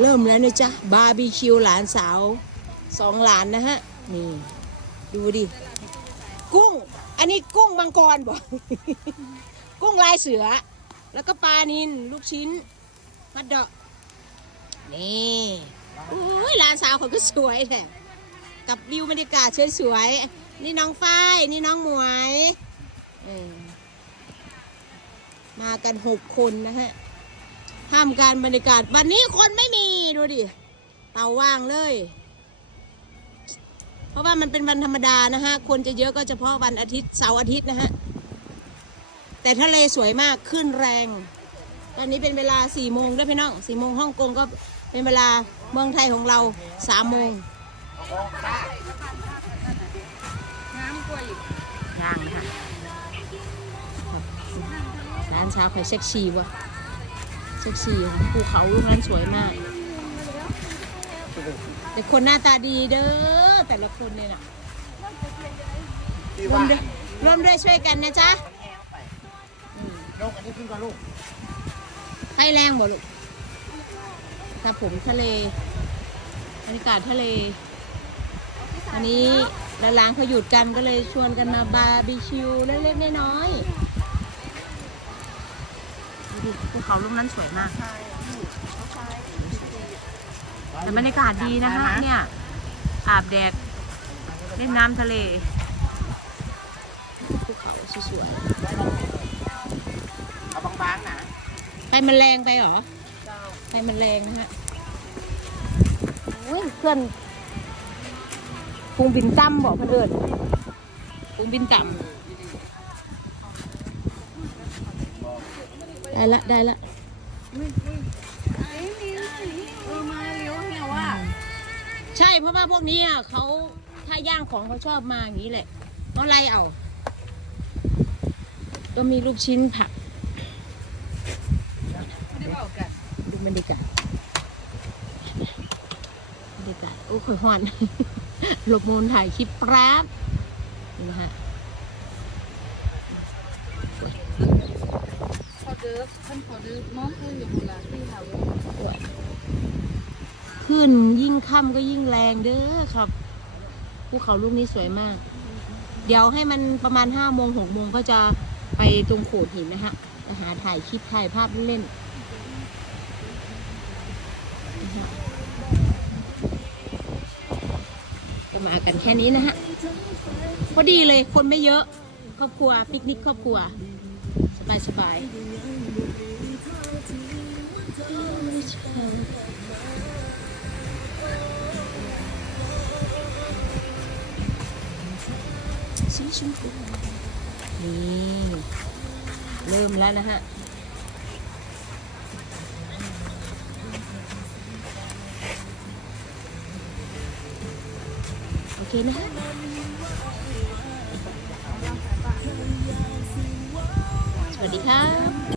เริ่มแล้วนะจ๊ะ บาร์บีคิวหลานสาวสองหลานนะฮะ นี่ ดูดิ กุ้ง อันนี้กุ้งมังกรบอกกุ้งลายเสือ แล้วก็ปลานินลูกชิ้นมัดเดาะนี่อุ้ยหลานสาวเขาก็สวยแท้กับวิวบรรยากาศสวยๆนี่น้องฝ้ายนี่น้องหมวยเออมากันหกคนนะฮะ ท่ามกลารบรรยากาศวันนี้คนไม่มีดูดิเตาว่างเลย เพราะว่ามันเป็นวันธรรมดานะฮะ คนจะเยอะก็เฉพาะวันอาทิตย์เสาร์อาทิตย์นะฮะ แต่ทะเลสวยมากขึ้นแรง ตอนนี้เป็นเวลาสี่โมงด้วยพี่น้องสี่โมงฮ่องกงก็เป็นเวลาเมืองไทยของเราสามโมงย่างนะคะครับร้านเช้าไข่เซ็กซี่วะ เซ็กซี่ภูเขาลูกนั้นสวยมาก แต่คนหน้าตาดีเด้อแต่ละคนเลยน่ะที่ร่วว่ามด้วยร่วมด้วยช่วยกันนะจ๊ะยกอันนี้ขึ้นก่อนลูกให้แรงบ่ลูกครับผมทะเลบรรยากาศทะเลอันนี้ดาร้านเขาหยุดกันก็เลยชวนกันมาบาร์บีคิวเล็กๆน้อยๆดูดิ ภูเขาลูกนั้นสวยมาก แต่บรรยากาศดีนะคะเนี่ย อาบแดดเล่นน้ำทะเลภูเขาสวยเอาบางๆนะๆไฟมันแรงไปเหรอไฟมันแรงนะฮะโอ้ยเพื่อนพุงบินต่ำบอกเพื่อนเอิญพุงบินต่ำ ได้ละได้ละใช่เพราะว่าพวกนี้อะเขาถ้าย่างของเขาชอบมาอย่างนี้แหละเขาไล่เอา ก็มีลูกชิ้นผักดูบรรยากาศบรรยากาศโอ้ข่อยหอนหลบมูลถ่ายคลิปแป๊บนี่นะฮะ พอเดิฟท่านพอเดิฟน้องคืออยู่คนละที่ค่ะเว้ย ขึ้นยิ่งค่ำก็ยิ่งแรงเด้อครับภูเขาลูกนี้สวยมาก เดี๋ยวให้มันประมาณห้าโมงหกโมงก็จะไปตรงโขดหินนะฮะหาถ่ายคลิปถ่ายภาพเล่นๆนะฮะก็มากันแค่นี้นะฮะพอดีเลยคนไม่เยอะครอบครัวปิกนิกครอบครัว สบายสบายสีชมพูนี่เริ่มแล้วนะฮะโอเคนะฮะ สวัสดีค่ะ